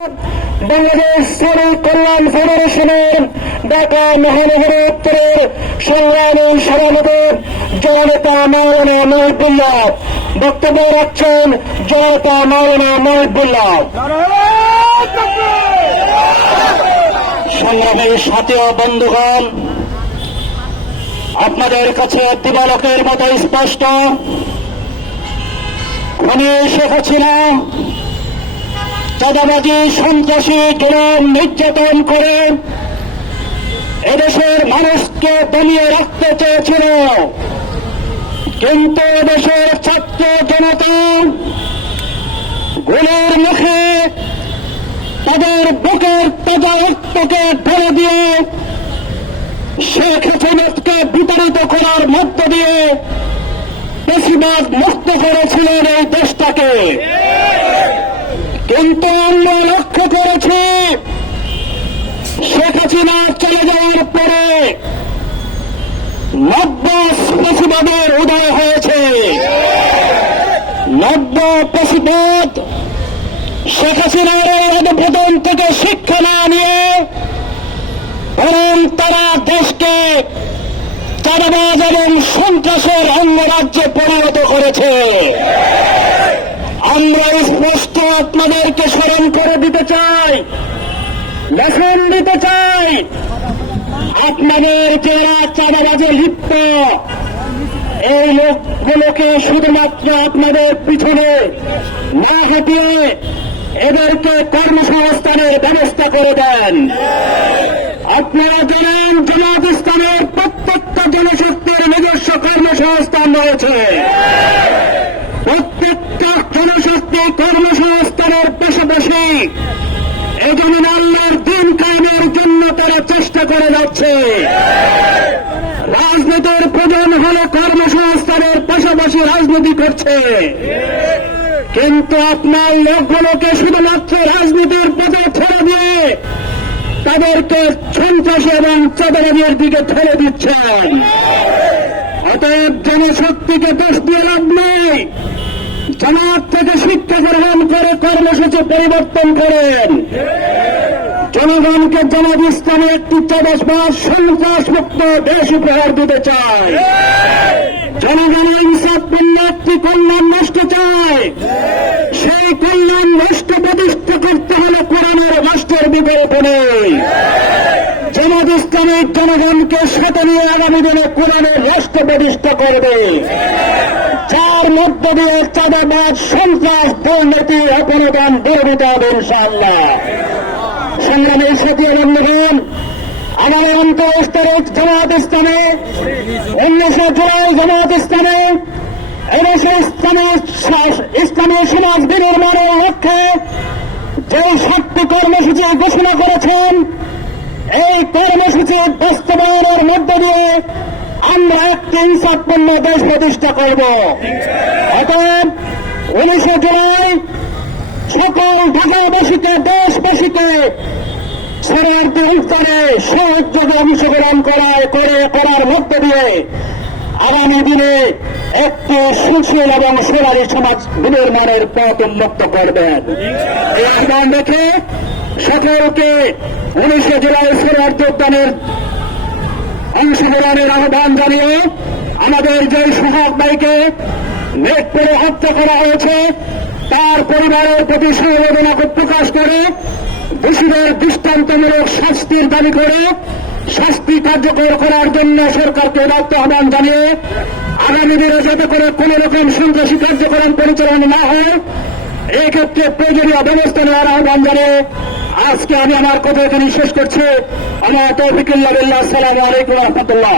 বাংলাদেশ শ্রমিক কল্যাণ ফেডারেশনের ঢাকা মহানগর উত্তরের সংগ্রামী সভাপতি জননেতা মাওলানা মহিবুল্লাহ বক্তব্য রাখছেন। জননেতা মাওলানা মহিবুল্লাহ। সংগ্রামী সাথী ও বন্ধুগণ, আপনাদের কাছে দিবালোকের মতো স্পষ্ট, খুনি শেখ হাসিনা চাঁদাবাজি, সন্ত্রাসী, জুলুম, নির্যাতন করে এদেশের মানুষকে দমিয়ে রাখতে চেয়েছিল, কিন্তু এদেশের ছাত্র জনতা গুলির মুখে তাদের বুকের তাজা রক্তকে ঢেলে দিয়ে শেখ হাসিনাকে বিতাড়িত করার মধ্য দিয়ে বেশিরভাগ মুক্ত করেছিলেন এই দেশটাকে। কিন্তু আমরা লক্ষ্য করেছি শেখ হাসিনা চলে যাওয়ার পরে নব্য পেশিবাদের উদয় হয়েছে। নব্য পেশিবাদ শেখ হাসিনার অধঃপতন থেকে শিক্ষা না নিয়ে বরং তারা দেশকে চাঁদাবাজ এবং সন্ত্রাসের অঙ্গরাজ্যে পরিণত করেছে। আমরা স্পষ্ট আপনাদেরকে স্মরণ করে দিতে চাই, লেসন দিতে চাই, আপনাদের যারা চাঁদাবাজে লিপ্ত এই লোকগুলোকে শুধুমাত্র আপনাদের পিছনে না হটিয়ে এদেরকে কর্মসংস্থানের ব্যবস্থা করে দেন। আপনারা জানেন জামাত ইসলামের প্রত্যেকটা জনশক্তির নিজস্ব কর্মসংস্থান রয়েছে। প্রত্যেকটা জনশক্তি কর্মসংস্থানের পাশাপাশি এজন্য আল্লাহর দিন কায়েমের জন্য তারা চেষ্টা করে যাচ্ছে। রাজনীতির প্রয়োজন হলে কর্মসংস্থানের পাশাপাশি রাজনীতি করছে, কিন্তু আপনার লোকগুলোকে শুধুমাত্র রাজনীতির পথে ছেড়ে দিয়ে তাদেরকে সন্ত্রাসী এবং চাঁদাবাজির দিকে ঠেলে দিচ্ছেন। অতএব জনশক্তিকে দোষ দিয়ে লাভ নেই। জামাত থেকে শিক্ষা গ্রহণ করে কর্মসূচি পরিবর্তন করেন। জনগণকে জামাত ইসলামে একটি চাঁদাবাজ সন্ত্রাস মুক্ত দেশ উপহার দিতে চায়। জনগণ ইনসাফপূর্ণ একটি কল্যাণ রাষ্ট্র চায়। সেই কল্যাণ রাষ্ট্র প্রতিষ্ঠা করতে হলে কোরআনের রাষ্ট্রের বিকল্প নেই। জামাত ইসলামের জনগণকে সাথে নিয়ে আগামী দিনে কোরআনের রাষ্ট্র প্রতিষ্ঠা করবে, যার মধ্য দিয়ে চাঁদাবাজ, সন্ত্রাস, দুর্নীতি, অপরাধ দূর হতে হবে ইনশাআল্লাহ। সংগ্রামের সাথী বন্ধুগণ, আমাদের অন্তঃস্তরের জামাত ইসলামে 19 জুলাই জামাত ইসলামে এদেশে ইসলামী সমাজ বিনির্মাণের লক্ষ্যে যে 7টি কর্মসূচি ঘোষণা করেছেন, এই কর্মসূচি বাস্তবায়নের মধ্য দিয়ে আমরা একটি ইনসাফপূর্ণ দেশ প্রতিষ্ঠা করব। অতএব 19 জুলাই সকল ঢাকাবাসীকে, দেশবাসীকে শরণার্থী উত্তরে সহযোগে অংশগ্রহণ করার মধ্য দিয়ে আগামী দিনে একটি সুশীল এবং সোনালী সমাজ বিনির্মাণের পথ উন্মুক্ত করবেন। এই আহ্বান রেখে সকলকে 19 জুলাই শরণার্থী উদ্যানের অংশগ্রহণের আহ্বান জানিয়ে আমাদের যে সোহাগ ভাইকে মেঘপুরে হত্যা করা হয়েছে তার পরিবারের প্রতি সমবেদনা প্রকাশ করে দোষীদের দৃষ্টান্তমূলক শাস্তির দাবি করে শাস্তি কার্যকর করার জন্য সরকারকে আহ্বান জানিয়ে আগামী দিনে যাতে করে কোন রকম সন্ত্রাসী কার্যক্রম পরিচালনা না হয় এই ক্ষেত্রে প্রয়োজনীয় ব্যবস্থা নেওয়ার আহ্বান জানিয়ে আজকে আমি আমার কথা এখানে শেষ করছি। আমার তৌফিকুল্লাহ বিল্লাহ। আসসালামু আলাইকুম ওয়া রাহমাতুল্লাহ।